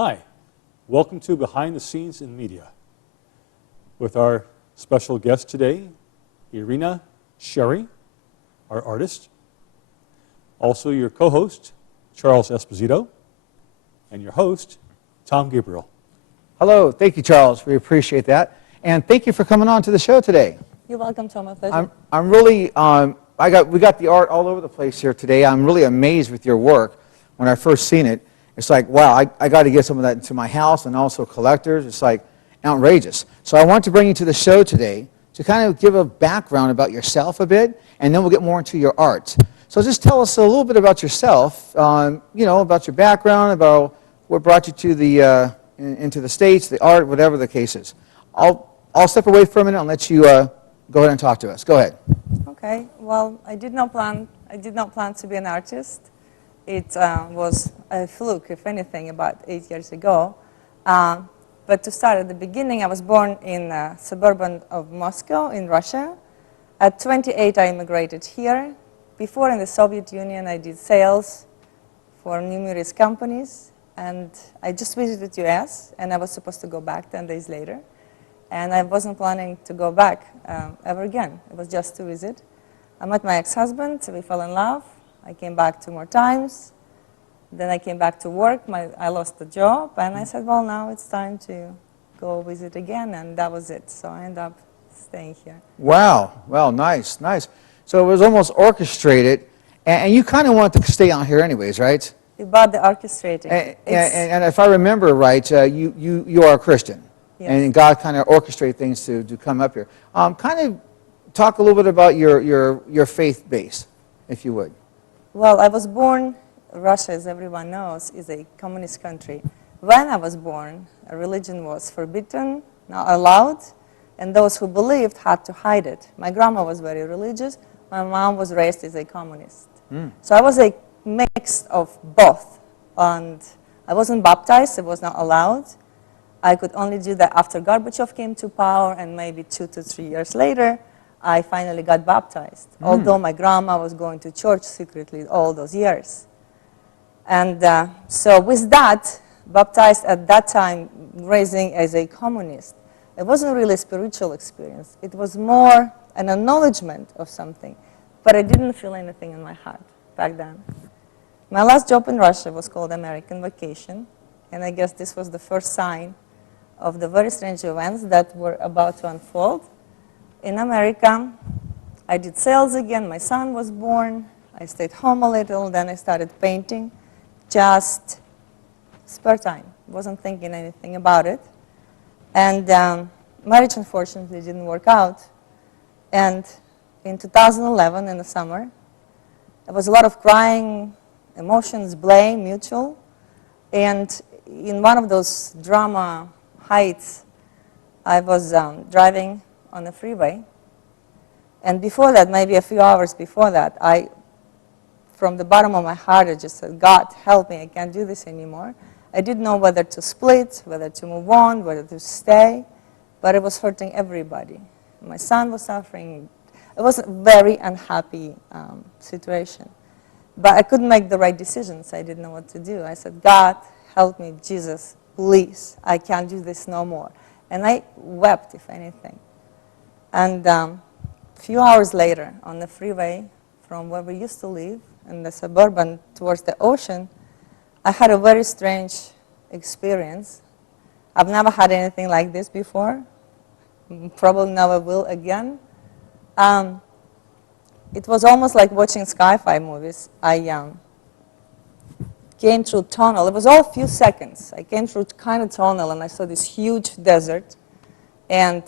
Hi, welcome to Behind the Scenes in Media with our special guest today, Irina Sherry, our artist, also your co-host, Charles Esposito, and your host, Tom Gabriel. Hello, thank you, Charles. We appreciate that. And thank you for coming on to the show today. You're welcome, Tom. A pleasure. I'm really, we got the art all over the place here today. I'm really amazed with your work. When I first seen it, it's like, wow, I got to get some of that into my house, and also collectors. It's like outrageous. So I want to bring you to the show today to kind of give a background about yourself a bit, and then we'll get more into your art. So just tell us a little bit about yourself, about your background, about what brought you to the into the States, the art, whatever the case is. I'll step away for a minute and let you go ahead and talk to us. Go ahead. Okay. Well, I did not plan to be an artist. It was a fluke, if anything, about 8 years ago. But to start at the beginning, I was born in a suburban of Moscow in Russia. At 28, I immigrated here. Before, in the Soviet Union, I did sales for numerous companies. And I just visited the US, and I was supposed to go back 10 days later. And I wasn't planning to go back ever again. It was just to visit. I met my ex-husband. We fell in love. I came back 2 more times. Then I came back to work. I lost the job. And I said, well, now it's time to go visit again. And that was it. So I ended up staying here. Wow. Well, nice, nice. So it was almost orchestrated. And you kind of wanted to stay out here anyways, right? About the orchestrating. And if I remember right, you are a Christian. Yes. And God kind of orchestrated things to come up here. Kind of talk a little bit about your faith base, if you would. Well, I was born, Russia, as everyone knows, is a communist country. When I was born, a religion was forbidden, not allowed, and those who believed had to hide it. My grandma was very religious. My mom was raised as a communist. So I was a mix of both. And I wasn't baptized. It was not allowed. I could only do that after Gorbachev came to power, and maybe 2 to 3 years later, I finally got baptized, although my grandma was going to church secretly all those years. And so with that, baptized at that time, raising as a communist, it wasn't really a spiritual experience. It was more an acknowledgement of something, but I didn't feel anything in my heart back then. My last job in Russia was called American Vacation, and I guess this was the first sign of the very strange events that were about to unfold. In America, I did sales again. My son was born. I stayed home a little. Then I started painting, just spare time. Wasn't thinking anything about it. And marriage, unfortunately, didn't work out. And in 2011, in the summer, there was a lot of crying, emotions, blame, mutual. And in one of those drama heights, I was driving on the freeway. And before that, maybe a few hours before that, from the bottom of my heart, I just said, God, help me, I can't do this anymore. I didn't know whether to split, whether to move on, whether to stay, but it was hurting everybody. My son was suffering. It was a very unhappy situation. But I couldn't make the right decisions. I didn't know what to do. I said, God, help me, Jesus, please. I can't do this no more. And I wept, if anything. And a few hours later, on the freeway from where we used to live, in the suburban towards the ocean, I had a very strange experience. I've never had anything like this before. Probably never will again. It was almost like watching sci-fi movies. I came through tunnel. It was all a few seconds. I came through kind of tunnel, and I saw this huge desert. And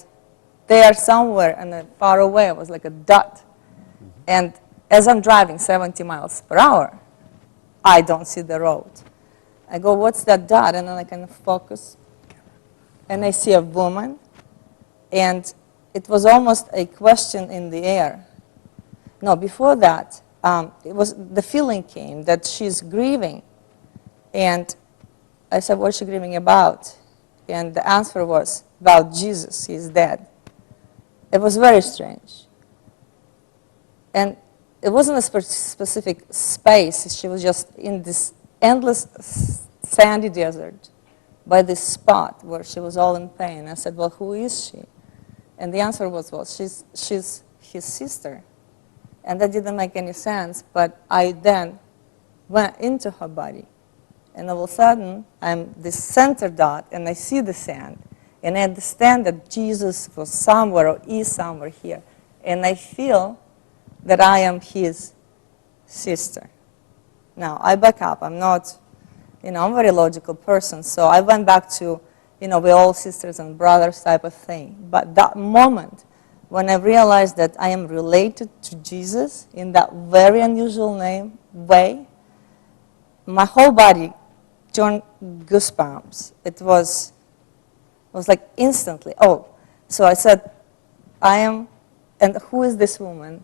there somewhere and far away, it was like a dot. And as I'm driving 70 miles per hour, I don't see the road. I go, what's that dot? And then I kind of focus. And I see a woman. And it was almost a question in the air. No, before that, the feeling came that she's grieving. And I said, what's she grieving about? And the answer was, about Jesus, he's dead. It was very strange. And it wasn't a specific space. She was just in this endless sandy desert. by this spot where she was all in pain. I said, well, who is she? And the answer was, well, she's his sister. And that didn't make any sense, but I then went into her body. And all of a sudden, I'm this center dot, and I see the sand. And I understand that Jesus was somewhere or is somewhere here. And I feel that I am his sister. Now, I back up. I'm not, I'm a very logical person. So I went back to, we're all sisters and brothers type of thing. But that moment, when I realized that I am related to Jesus in that very unusual way, my whole body turned goosebumps. It was like instantly. Oh, so I said, and who is this woman?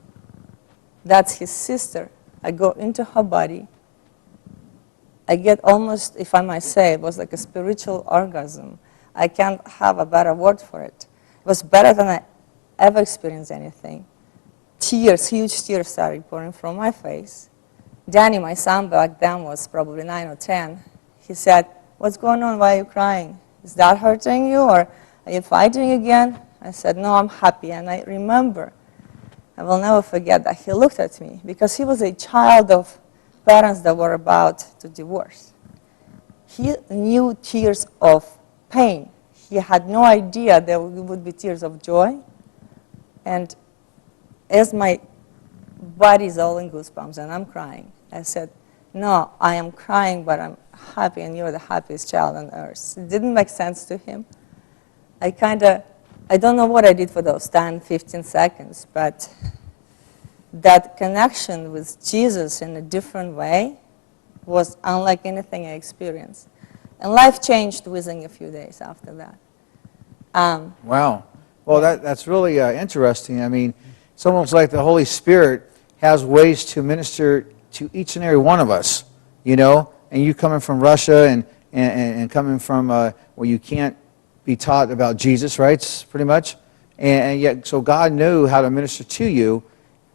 That's his sister. I go into her body. I get almost, if I might say, it was like a spiritual orgasm. I can't have a better word for it. It was better than I ever experienced anything. Tears, huge tears started pouring from my face. Danny, my son back then was probably 9 or 10. He said, what's going on? Why are you crying? Is that hurting you, or are you fighting again? I said, no, I'm happy. And I remember, I will never forget that he looked at me because he was a child of parents that were about to divorce. He knew tears of pain. He had no idea there would be tears of joy. And as my body's all in goosebumps and I'm crying, I said, no, I am crying, but I'm happy, and you're the happiest child on earth. It didn't make sense to him. I don't know what I did for those 10, 15 seconds, but that connection with Jesus in a different way was unlike anything I experienced. And life changed within a few days after that. Wow. Well, that's really interesting. I mean, it's almost like the Holy Spirit has ways to minister to each and every one of us, and you coming from Russia and coming from where you can't be taught about Jesus, right, pretty much, and yet, so God knew how to minister to you,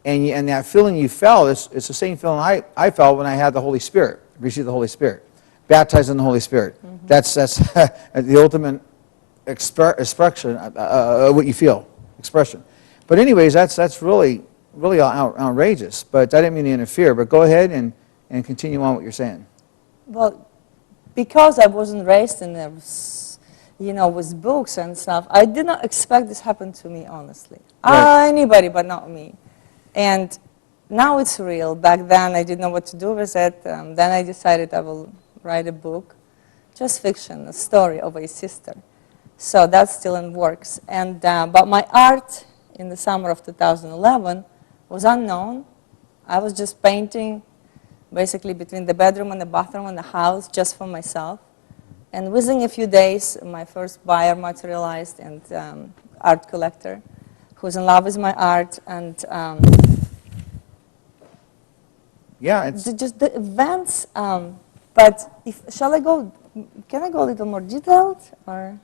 and that feeling you felt, it's the same feeling I felt when I had the Holy Spirit, received the Holy Spirit, baptized in the Holy Spirit. Mm-hmm. That's the ultimate expression of what you feel, expression. But anyways, that's really outrageous. But I didn't mean to interfere. But go ahead and continue on what you're saying. Well, because I wasn't raised in with books and stuff, I did not expect this happen to me, honestly. Right. Anybody but not me. And now it's real. Back then, I didn't know what to do with it. Then I decided I will write a book, just fiction, a story of a sister. So that's still in works. And but my art in the summer of 2011 was unknown. I was just painting basically between the bedroom and the bathroom and the house just for myself. And within a few days, my first buyer materialized, and art collector who's in love with my art. And yeah, it's just the events. But shall I go? Can I go a little more detailed, or?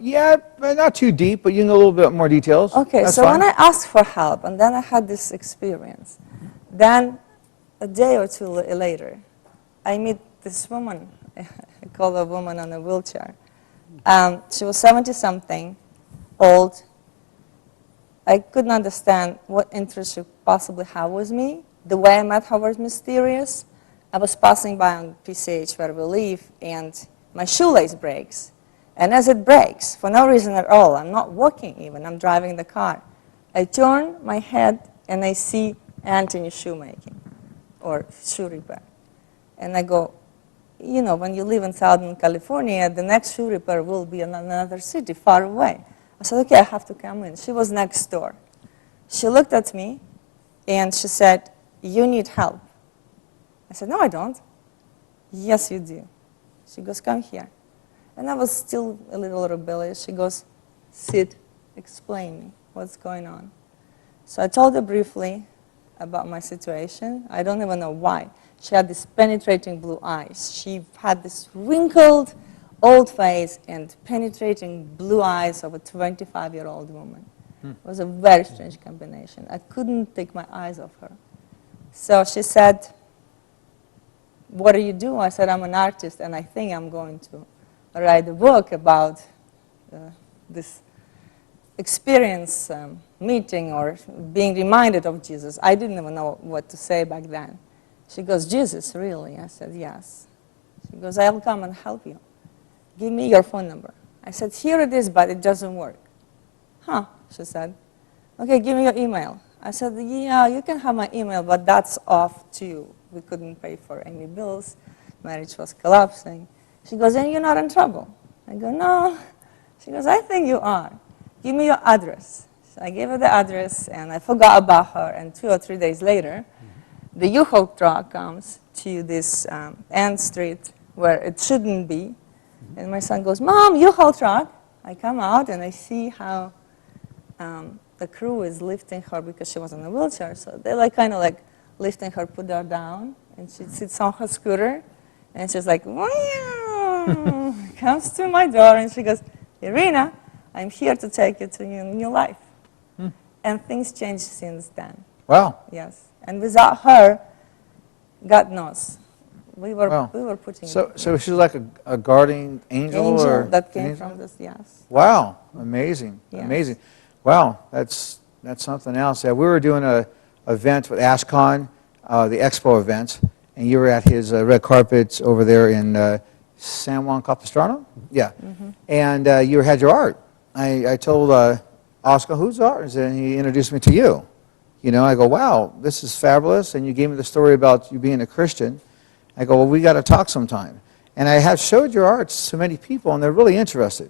Yeah, but not too deep, but you can go a little bit more details. Okay, That's so fine. when I asked for help, and then I had this experience, then a day or two later, I meet this woman. I call her a woman on a wheelchair. She was 70-something, old. I couldn't understand what interest she possibly had with me. The way I met her was mysterious. I was passing by on PCH where we live, and my shoelace breaks. And as it breaks, for no reason at all, I'm not walking even, I'm driving the car. I turn my head and I see Anthony Shoemaking, or shoe repair. And I go, when you live in Southern California, the next shoe repair will be in another city far away. I said, okay, I have to come in. She was next door. She looked at me and she said, you need help. I said, no, I don't. Yes, you do. She goes, come here. And I was still a little rebellious. She goes, sit, explain me what's going on. So I told her briefly about my situation. I don't even know why. She had these penetrating blue eyes. She had this wrinkled, old face and penetrating blue eyes of a 25-year-old woman. It was a very strange combination. I couldn't take my eyes off her. So she said, what do you do? I said, I'm an artist, and I think I'm going to write a book about this experience, meeting or being reminded of Jesus. I didn't even know what to say back then. She goes, Jesus, really? I said, yes. She goes, I'll come and help you. Give me your phone number. I said, here it is, but it doesn't work. Huh, she said. Okay, give me your email. I said, yeah, you can have my email, but that's off too. We couldn't pay for any bills. Marriage was collapsing. She goes, and you're not in trouble? I go, no. She goes, I think you are. Give me your address. So I gave her the address, and I forgot about her, and 2 or 3 days later, the U-Haul truck comes to this end street where it shouldn't be, and my son goes, Mom, U-Haul truck. I come out, and I see how the crew is lifting her because she was in a wheelchair, so they're like kind of like lifting her, put her down, and she sits on her scooter, and she's like, wow, comes to my door, and she goes, Irina, I'm here to take you to your new life. And things changed since then. Wow. Yes. And without her, God knows, we were Wow. putting So she's like a guardian angel, or that an came angel? from this. Yes. Wow, amazing, Yes. amazing. Wow, that's something else. Yeah, we were doing a event with ASCON, the expo event, and you were at his red carpet over there in San Juan Capistrano? Yeah. And you had your art. I told Oscar, who's art? And he introduced me to you. You know, I go, wow, this is fabulous. And you gave me the story about you being a Christian. I go, well, we got to talk sometime. And I have showed your arts to many people, and they're really interested.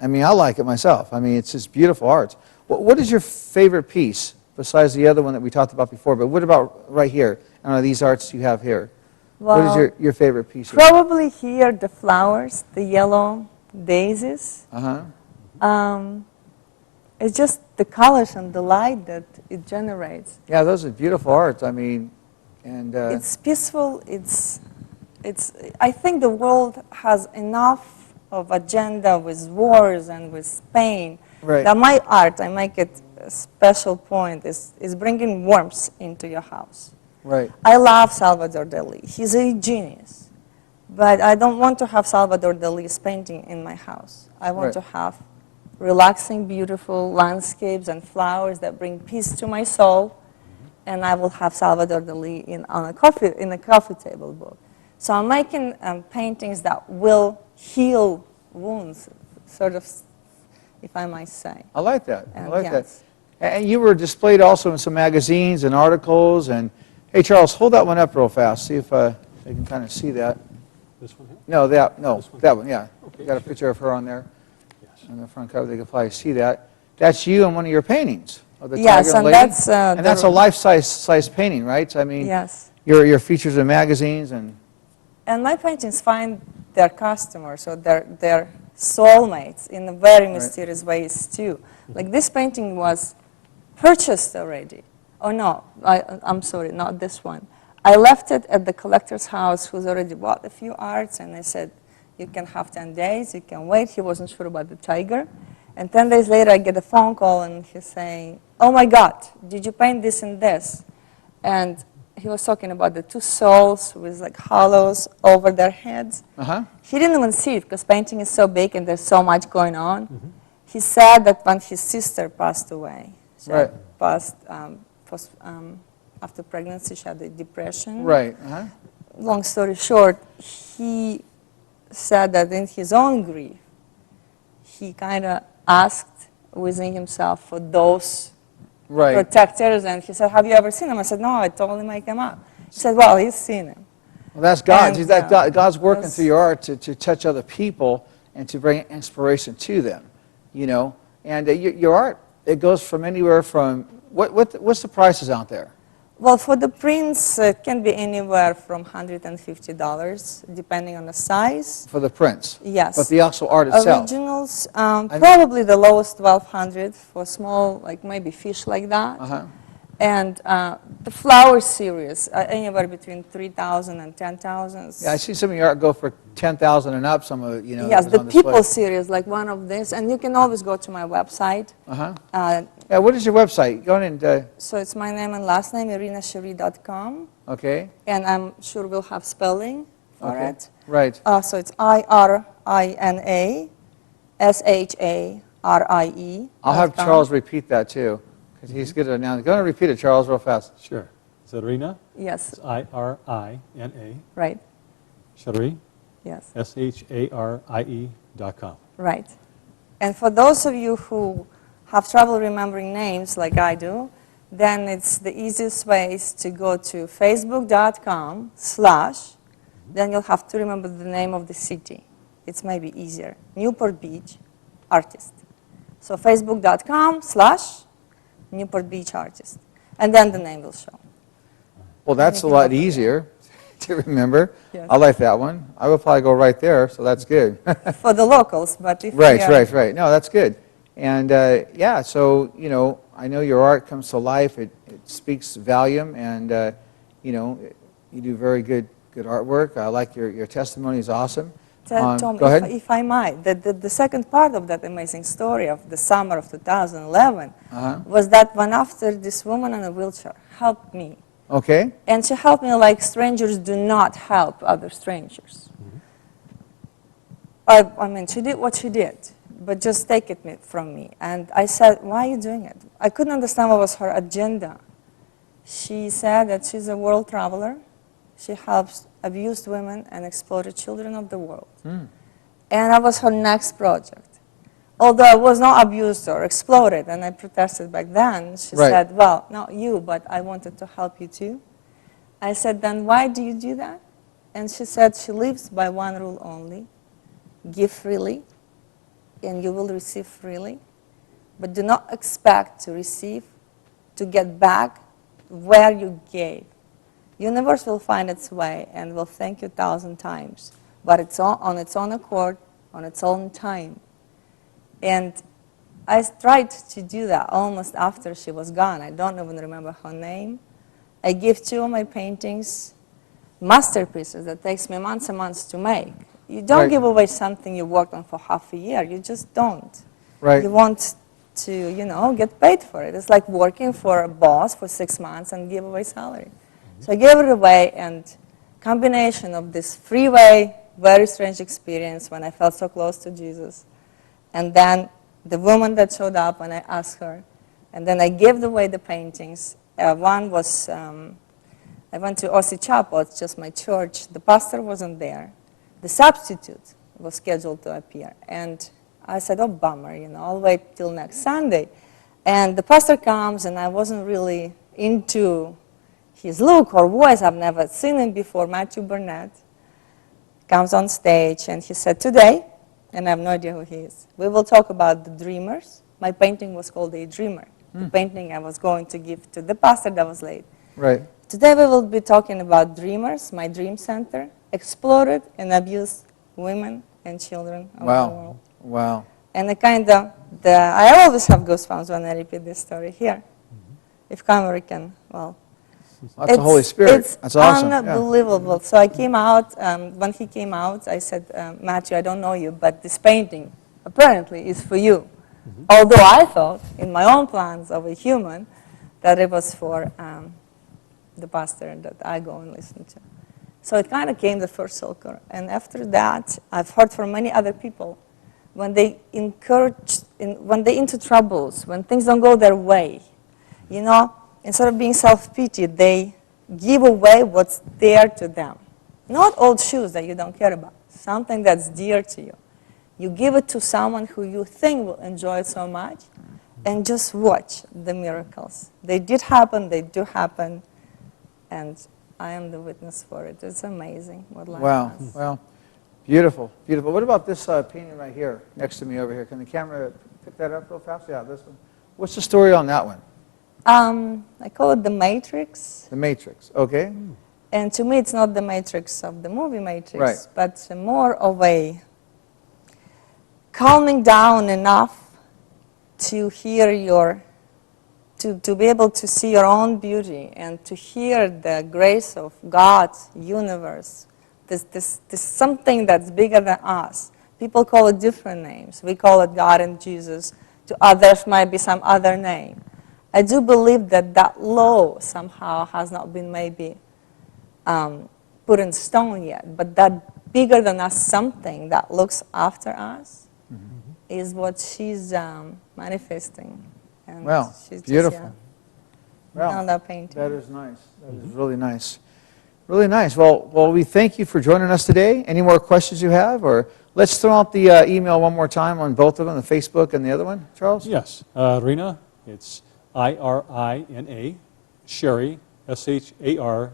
I mean, I like it myself. I mean, it's just beautiful art. What is your favorite piece, besides the other one that we talked about before? But what about right here? I don't know, these arts you have here. What is your favorite piece? Probably here, the flowers, the yellow daisies. It's just the colors and the light that it generates. Yeah, those are beautiful arts. I mean, and It's peaceful. It's. I think the world has enough of agenda with wars and with pain. Right. That my art, I make it a special point, is bringing warmth into your house. right. I love Salvador Dali. He's a genius. But I don't want to have Salvador Dali's painting in my house. I want Right. to have relaxing, beautiful landscapes and flowers that bring peace to my soul. And I will have Salvador Dali in a coffee table book. So I'm making paintings that will heal wounds, sort of, if I might say. I like that. I And like that. yes. And you were displayed also in some magazines and articles. And hey, Charles, hold that one up real fast. See if they can kind of see that. This one here? No, that This one? one. Yeah. Okay, Got a sure. picture of her on there Yes. on the front cover. They can probably see that. That's you on one of your paintings of the Yes, tiger and lady. that's, and that's a life-size painting, right? I mean, Yes. your features in magazines and. And my paintings find their customers or their soulmates in a very mysterious ways too. Like this painting was purchased already. Oh no, I'm sorry, not this one. I left it at the collector's house who's already bought a few arts, and I said, you can have 10 days, you can wait. He wasn't sure about the tiger. And 10 days later, I get a phone call, and he's saying, oh my God, did you paint this and this? And he was talking about the two souls with like hollows over their heads. He didn't even see it because painting is so big and there's so much going on. He said that when his sister passed away, she had passed after pregnancy, she had a depression. Right. Long story short, he said that in his own grief, he kind of asked within himself for those protectors, and he said, have you ever seen them? I said, no, I totally make them up. He said, well, he's seen them. Well, that's God. And, God's working that's- through your art to touch other people and to bring inspiration to them, you know. And your art, it goes from anywhere from, what's the prices out there? Well, for the prints, it can be anywhere from $150, depending on the size. For the prints? Yes. But the actual art itself? Originals, probably the lowest $1,200 for small, like maybe fish like that. And the flower series, anywhere between $3,000 and $10,000. Yeah, I see some of your art go for $10,000 and up. Some of it, you know. Yes, that was the on display. people series, like one of this, and you can always go to my website. Yeah, what is your website? Go in and. So it's my name and last name, irinasheri.com, Okay. and I'm sure we'll have spelling for Okay. it. Right. So it's IRINA RINASHARIE. I'll have Charles repeat that too, because he's good at now. Go ahead and repeat it, Charles, real fast. Sure. Is that Irina? Yes, It's IRINA. right. Sharie, Yes, SHARIE.com. right. And for those of you who have trouble remembering names like I do, then it's the easiest way is to go to facebook.com/ then you'll have to remember the name of the city. It's maybe easier. Newport Beach artist. So facebook.com/ Newport Beach artist. And then the name will show. Well, that's a Anything lot over there. easier to remember. Yes. I like that one. I would probably go right there, so that's good. For the locals, but if Right, we are- right. No, that's good. And yeah, so, you know, I know your art comes to life. It speaks volume, and, you know, you do very good artwork. I like your testimony is awesome. Tom, Go ahead. if I might, the second part of that amazing story of the summer of 2011 was that one after this woman in a wheelchair helped me. Okay. And she helped me like strangers do not help other strangers. I mean, she did what she did, but just take it from me. And I said, why are you doing it? I couldn't understand what was her agenda. She said that she's a world traveler. She helps abused women and exploited children of the world. And that was her next project. Although I was not abused or exploited, and I protested back then, she Right. said, well, not you, but I wanted to help you too. I said, then why do you do that? And she said she lives by one rule only: give freely, and you will receive freely. But do not expect to receive, to get back where you gave. Universe will find its way and will thank you 1,000 times, but it's on its own accord, on its own time. And I tried to do that almost after she was gone. I don't even remember her name. I give 2 of my paintings, masterpieces that takes me months and months to make. You don't Right. give away something you worked on for half a year. You just don't. Right. You want to, you know, get paid for it. It's like working for a boss for 6 months and give away salary. So I gave it away, and combination of this freeway, very strange experience when I felt so close to Jesus, and then the woman that showed up and I asked her, and then I gave away the paintings. One was, I went to Ossie Chapel, it's just my church. The pastor wasn't there. The substitute was scheduled to appear. And I said, oh, bummer, you know, I'll wait till next Sunday. And the pastor comes, and I wasn't really into his look or voice. I've never seen him before. Matthew Burnett comes on stage, and he said, today, and I have no idea who he is, we will talk about the dreamers. My painting was called A Dreamer, the painting I was going to give to the pastor that was late. Right. Today we will be talking about dreamers, my dream center, exploited and abused women and children of the Wow. world. Wow. And I always have goosebumps when I repeat this story here. If camera can, well. That's the Holy Spirit. It's That's awesome. Yeah. unbelievable. So I came out, when he came out, I said, Matthew, I don't know you, but this painting apparently is for you. Although I thought, in my own plans of a human, that it was for the pastor that I go and listen to. So it kind of came the first circle. And after that, I've heard from many other people, when they when they into troubles, when things don't go their way, you know, instead of being self-pity, they give away what's dear to them. Not old shoes that you don't care about, something that's dear to you. You give it to someone who you think will enjoy it so much, and just watch the miracles. They did happen, they do happen, and I am the witness for it. It's amazing what life Wow. has. Well, beautiful, beautiful. What about this painting right here, next to me over here? Can the camera pick that up real fast? Yeah, this one. What's the story on that one? I call it the Matrix. The Matrix. Okay. And to me, it's not the Matrix of the movie Matrix, Right. but more of a calming down enough to hear to be able to see your own beauty and to hear the grace of God's universe. This something that's bigger than us. People call it different names. We call it God and Jesus. To others might be some other name. I do believe that that law somehow has not been maybe put in stone yet, but that bigger than us something that looks after us is what she's manifesting. And Wow, she's beautiful. Just, Wow, on that painting. that is nice. That is really nice. Really nice. Well, we thank you for joining us today. Any more questions you have? Or let's throw out the email one more time on both of them, the Facebook and the other one, Charles? Yes, Irina, it's IRINA, Sherry, SHARIE.com.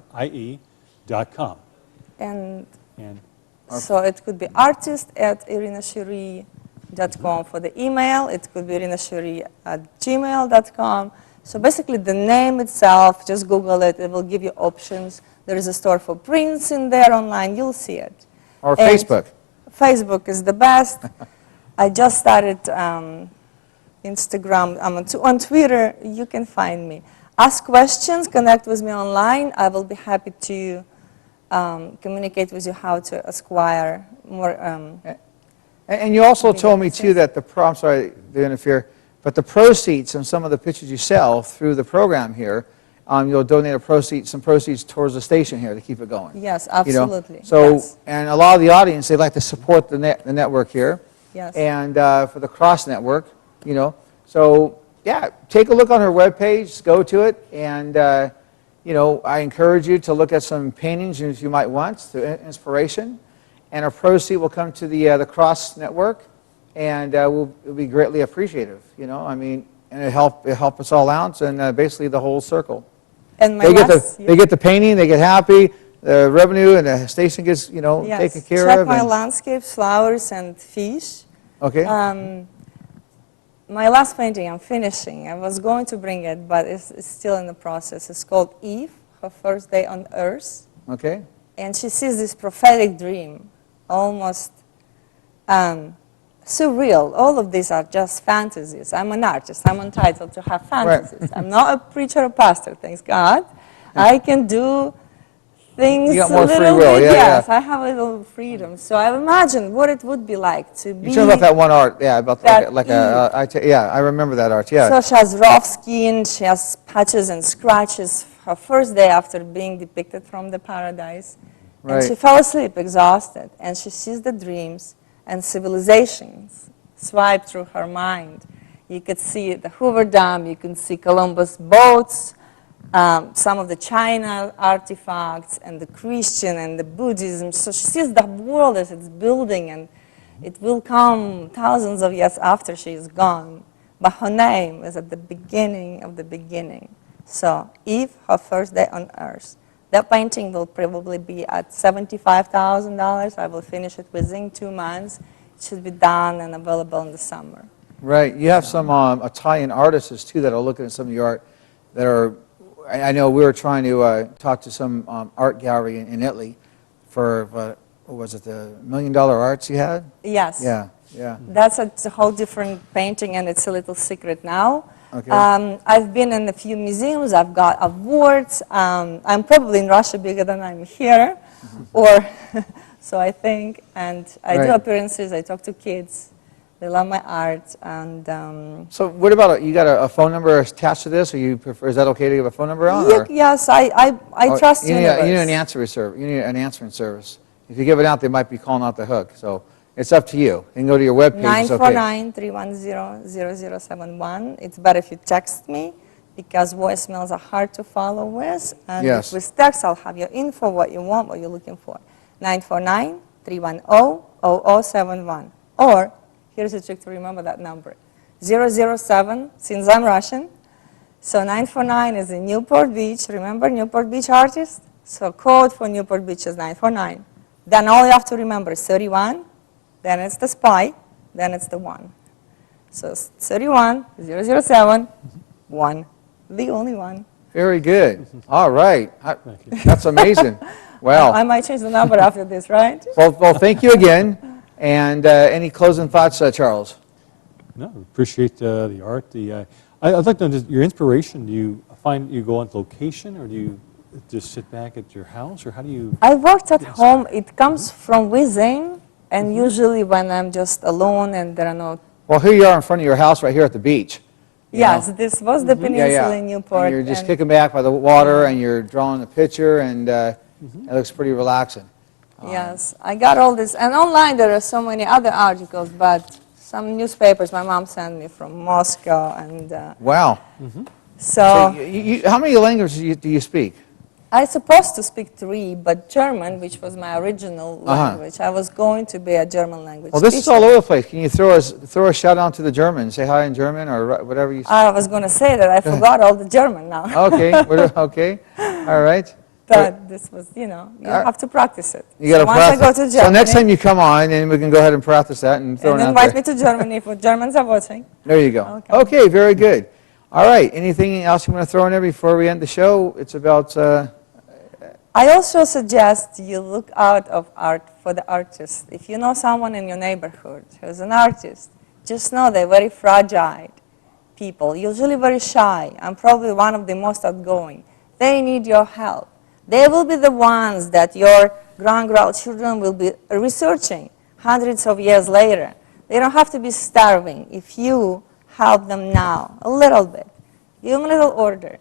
And And so it could be artist@irinasherie.com for the email. It could be irinasherie@gmail.com. So basically the name itself, just Google it. It will give you options. There is a store for prints in there online. You'll see it. Or And Facebook? Facebook is the best. I just started Instagram. I'm on Twitter. You can find me. Ask questions. Connect with me online. I will be happy to communicate with you how to acquire more. And you also Big told me, too, emphasis. that I'm sorry to interfere, but the proceeds from some of the pictures you sell through the program here, you'll donate some proceeds towards the station here to keep it going. Yes, You know? absolutely. So, Yes. and a lot of the audience, they like to support the network here. Yes. And for the Cross Network, you know. So, yeah, take a look on her webpage, go to it, and, you know, I encourage you to look at some paintings if you might want, to inspiration. And our proceeds will come to the Cross Network, and it'll be greatly appreciative, you know. I mean, and it'll help us all out, and basically the whole circle. And my They get last, the painting, they get happy, the revenue and the station gets, you know, yes, taken care check of. my and- landscapes, flowers, and fish. Okay, My last painting I'm finishing. I was going to bring it, but it's still in the process. It's called Eve, her first day on earth. okay. And she sees this prophetic dream, almost surreal. All of these are just fantasies. I'm an artist. I'm entitled to have fantasies. I'm not a preacher or pastor, thanks God. I can do things You got a more free little will, bit. yeah, Yes, yeah. I have a little freedom. So I imagine what it would be like to be. You talking about that one art, yeah, about That yeah, I remember that art, yeah. So she has rough skin, she has patches and scratches. Her first day after being depicted from the paradise. And she Right. fell asleep exhausted. And she sees the dreams and civilizations swipe through her mind. You could see the Hoover Dam, you can see Columbus boats, some of the China artifacts, and the Christian and the Buddhism. So she sees the world as it's building, and it will come thousands of years after she is gone. But her name is at the beginning of the beginning. So Eve, her first day on earth. That painting will probably be at $75,000. I will finish it within 2 months. It should be done and available in the summer. Right, you have some Italian artists, too, that are looking at some of your art that are, I know we were trying to talk to some art gallery in Italy for, what was it, the $1 Million Arts you had? Yes. Yeah, yeah. That's a whole different painting, and it's a little secret now. Okay. I've been in a few museums. I've got awards. I'm probably in Russia bigger than I'm here, or so I think. And I do Right. appearances. I talk to kids. They love my art. And So what about, you got a phone number attached to this, or you prefer, is that okay to give a phone number out? or- yes, I or trust you universe. need an answering service. You need an answering service. If you give it out, they might be calling out the hook. So it's up to you. You can go to your webpage. It's okay. 949-310-0071. It's better if you text me because voicemails are hard to follow with. And Yes. with text, I'll have your info, what you want, what you're looking for. 949-310-0071. Or, here's a trick to remember that number. 007, since I'm Russian. So 949 is in Newport Beach. Remember Newport Beach artist? So code for Newport Beach is 949. Then all you have to remember is 31. Then it's the spy, then it's the 1. So it's 31, 007, 1, the only one. Very good. All right. Thank you. That's amazing. I Well, might change the number after this, right? well, thank you again. And any closing thoughts, Charles? No, appreciate the art. I'd like to know, your inspiration, do you find you go on location, or do you just sit back at your house, or how do you? I worked at home. It comes from within, and usually when I'm just alone and there are no... Well, here you are in front of your house right here at the beach. you Yes, know. this was the Yeah, peninsula yeah. in Newport. And you're just and- kicking back by the water, and you're drawing a picture, and it looks pretty relaxing. Yes, I got all this. And online there are so many other articles, but some newspapers my mom sent me from Moscow. And Wow. so How many languages do you speak? I supposed to speak 3, but German, which was my original language, I was going to be a German language Well, this is teacher. all over the place. Can you throw a shout out to the Germans? Say hi in German or whatever you say. I was going to say that I forgot all the German now. Okay, okay, all right. But this was, you have to practice it. You got to So once practice. I go to Germany, So next time you come on, and we can go ahead and practice that and throw and it out invite there. me to Germany if Germans are watching. There you go. Okay. Okay, very good. All right, anything else you want to throw in there before we end the show? It's about, I also suggest you look out of art for the artists. If you know someone in your neighborhood who's an artist, just know they're very fragile people, usually very shy. I'm probably one of the most outgoing. They need your help. They will be the ones that your grandchildren will be researching hundreds of years later. They don't have to be starving if you help them now, a little bit. Give them a little order.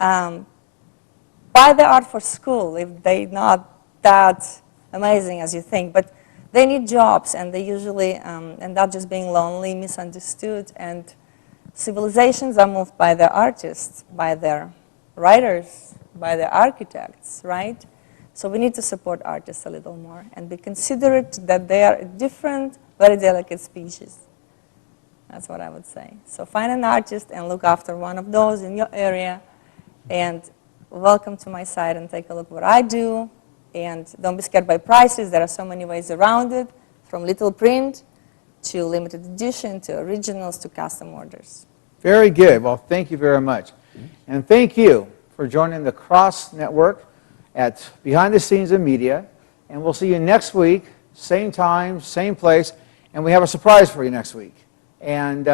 Buy the art for school if they're not that amazing as you think. But they need jobs, and they usually end up just being lonely, misunderstood. And civilizations are moved by their artists, by their writers, by their architects, right? So we need to support artists a little more and be considerate that they are a different, very delicate species. That's what I would say. So find an artist and look after one of those in your area, and welcome to my site and take a look what I do. And don't be scared by prices. There are so many ways around it, from little print to limited edition to originals to custom orders. very good. Well, thank you very much. And thank you for joining the Cross Network at Behind the Scenes in Media. And we'll see you next week, same time, same place. And we have a surprise for you next week. And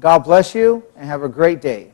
God bless you and have a great day.